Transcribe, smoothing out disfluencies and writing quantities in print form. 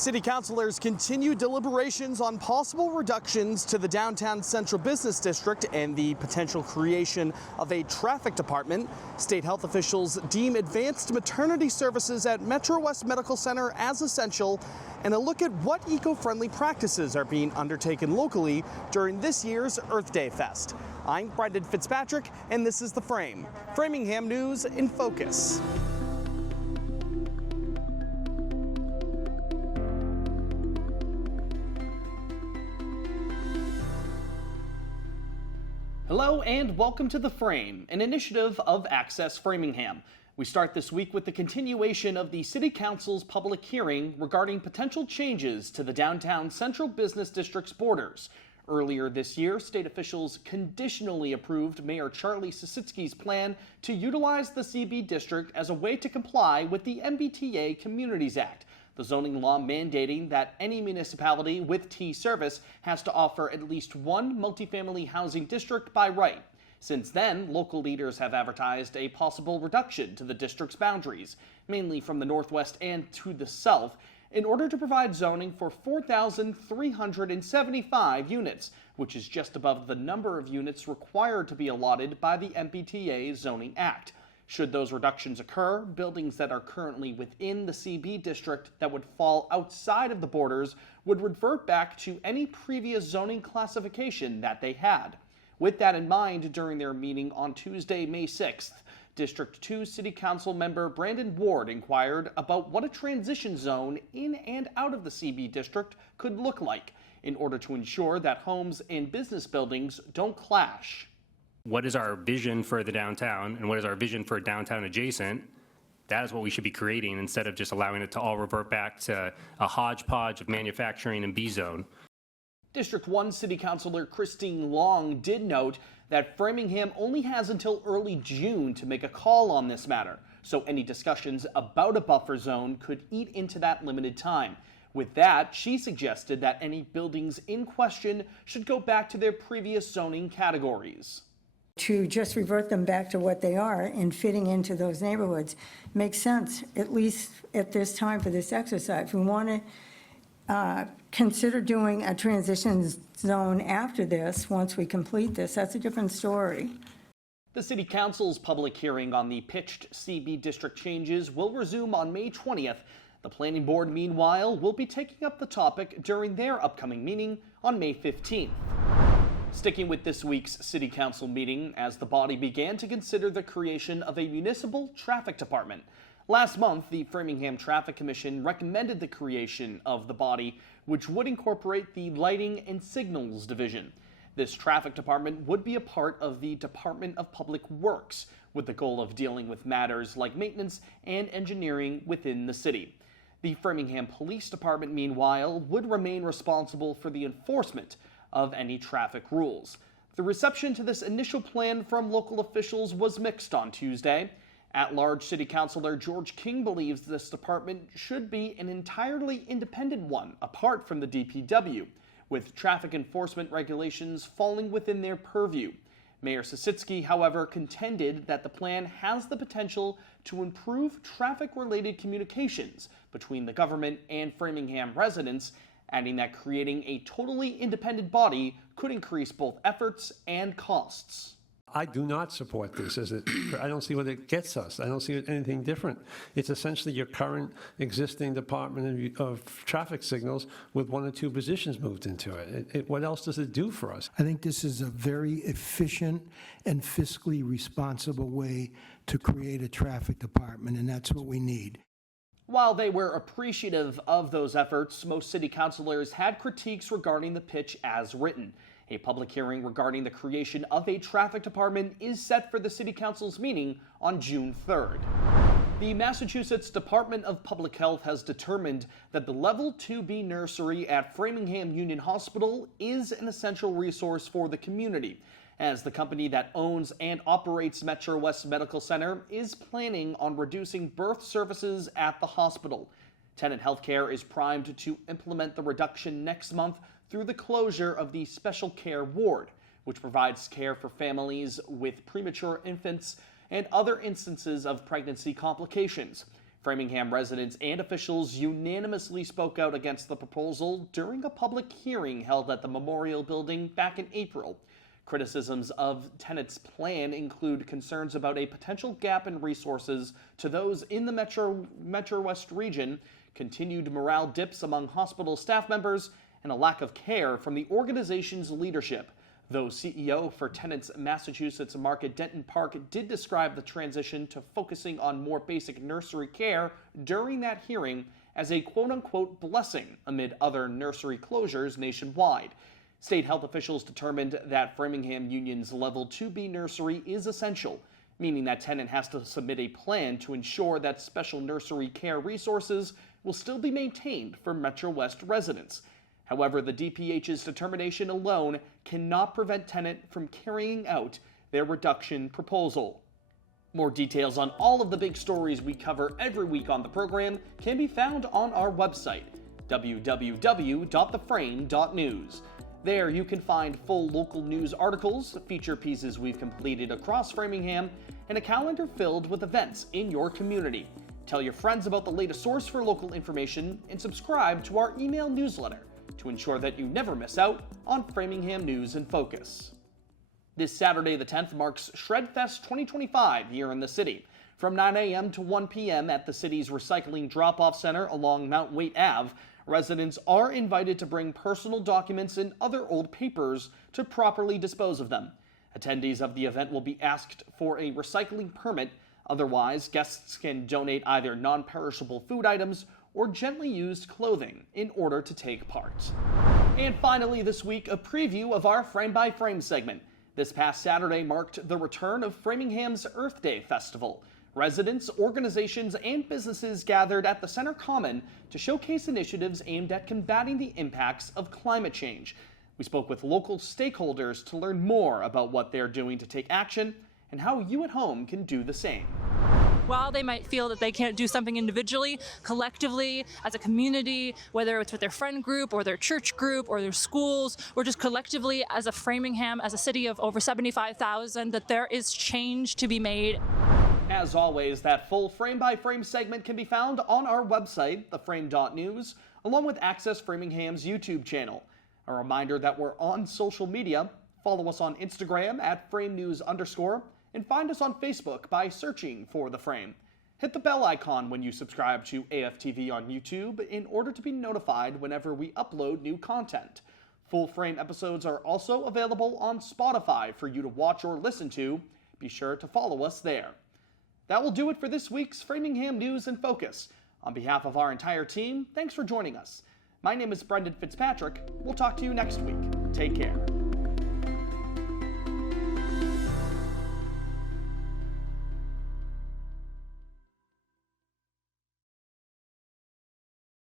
City councilors continue deliberations on possible reductions to the downtown central business district and the potential creation of a traffic department. State health officials deem advanced maternity services at Metro West Medical Center as essential, and a look at what eco-friendly practices are being undertaken locally during this year's Earth Day Fest. I'm Brendan Fitzpatrick, and this is The Frame, Framingham News in Focus. Hello and welcome to The Frame, an initiative of Access Framingham. We start this week with the continuation of the City Council's public hearing regarding potential changes to the downtown central business district's borders. Earlier this year, state officials conditionally approved Mayor Charlie Sisitsky's plan to utilize the CB district as a way to comply with the MBTA Communities Act, the zoning law mandating that any municipality with T service has to offer at least one multifamily housing district by right. Since then, local leaders have advertised a possible reduction to the district's boundaries, mainly from the northwest and to the south, in order to provide zoning for 4,375 units, which is just above the number of units required to be allotted by the MBTA Zoning Act. Should those reductions occur, buildings that are currently within the CB district that would fall outside of the borders would revert back to any previous zoning classification that they had. With that in mind, during their meeting on Tuesday, May 6th, District 2 City Council member Brandon Ward inquired about what a transition zone in and out of the CB district could look like in order to ensure that homes and business buildings don't clash. What is our vision for the downtown and what is our vision for downtown adjacent? That is what we should be creating instead of just allowing it to all revert back to a hodgepodge of manufacturing and B-zone. District 1 City Councilor Christine Long did note that Framingham only has until early June to make a call on this matter, so any discussions about a buffer zone could eat into that limited time. With that, she suggested that any buildings in question should go back to their previous zoning categories. To just revert them back to what they are and fitting into those neighborhoods makes sense, at least at this time for this exercise. We want to consider doing a transition zone after this. Once we complete this, that's a different story. The City Council's public hearing on the pitched CB district changes will resume on May 20th. The Planning Board, meanwhile, will be taking up the topic during their upcoming meeting on May 15th. Sticking with this week's City Council meeting, as the body began to consider the creation of a municipal traffic department. Last month, the Framingham Traffic Commission recommended the creation of the body, which would incorporate the Lighting and Signals Division. This traffic department would be a part of the Department of Public Works, with the goal of dealing with matters like maintenance and engineering within the city. The Framingham Police Department, meanwhile, would remain responsible for the enforcement of any traffic rules. The reception to this initial plan from local officials was mixed on Tuesday. At-large City Councilor George King believes this department should be an entirely independent one, apart from the DPW, with traffic enforcement regulations falling within their purview. Mayor Sisitsky, however, contended that the plan has the potential to improve traffic-related communications between the government and Framingham residents, adding that creating a totally independent body could increase both efforts and costs. I do not support this. I don't see what it gets us. I don't see anything different. It's essentially your current existing Department of Traffic Signals with one or two positions moved into it. What else does it do for us? I think this is a very efficient and fiscally responsible way to create a traffic department, and that's what we need. While they were appreciative of those efforts, most city councilors had critiques regarding the pitch as written. A public hearing regarding the creation of a traffic department is set for the City Council's meeting on June 3rd. The Massachusetts Department of Public Health has determined that the Level 2B nursery at Framingham Union Hospital is an essential resource for the community, as the company that owns and operates Metro West Medical Center is planning on reducing birth services at the hospital. Tenet Healthcare is primed to implement the reduction next month through the closure of the Special Care Ward, which provides care for families with premature infants and other instances of pregnancy complications. Framingham residents and officials unanimously spoke out against the proposal during a public hearing held at the Memorial Building back in April. Criticisms of tenants' plan include concerns about a potential gap in resources to those in the Metro West region, continued morale dips among hospital staff members, and a lack of care from the organization's leadership. Though CEO for Tenants Massachusetts Market Denton Park did describe the transition to focusing on more basic nursery care during that hearing as a quote-unquote blessing amid other nursery closures nationwide. State health officials determined that Framingham Union's Level 2B nursery is essential, meaning that tenant has to submit a plan to ensure that special nursery care resources will still be maintained for Metro West residents. However, the DPH's determination alone cannot prevent tenant from carrying out their reduction proposal. More details on all of the big stories we cover every week on the program can be found on our website, www.theframe.news. There you can find full local news articles, feature pieces we've completed across Framingham, and a calendar filled with events in your community. Tell your friends about the latest source for local information and subscribe to our email newsletter to ensure that you never miss out on Framingham News in Focus. This Saturday the 10th marks Shredfest 2025 here in the city. From 9 a.m. to 1 p.m. at the city's recycling drop-off center along Mount Waite Ave, residents are invited to bring personal documents and other old papers to properly dispose of them. Attendees of the event will be asked for a recycling permit. Otherwise, guests can donate either non-perishable food items or gently used clothing in order to take part. And finally this week, a preview of our Frame by Frame segment. This past Saturday marked the return of Framingham's Earth Day Festival. Residents, organizations, and businesses gathered at the Center Common to showcase initiatives aimed at combating the impacts of climate change. We spoke with local stakeholders to learn more about what they're doing to take action and how you at home can do the same. While they might feel that they can't do something individually, collectively, as a community, whether it's with their friend group or their church group or their schools, or just collectively as a Framingham, as a city of over 75,000, that there is change to be made. As always, that full frame-by-frame segment can be found on our website, theframe.news, along with Access Framingham's YouTube channel. A reminder that we're on social media. Follow us on Instagram at @FrameNews_, and find us on Facebook by searching for The Frame. Hit the bell icon when you subscribe to AFTV on YouTube in order to be notified whenever we upload new content. Full frame episodes are also available on Spotify for you to watch or listen to. Be sure to follow us there. That will do it for this week's Framingham News in Focus. On behalf of our entire team, thanks for joining us. My name is Brendan Fitzpatrick. We'll talk to you next week. Take care.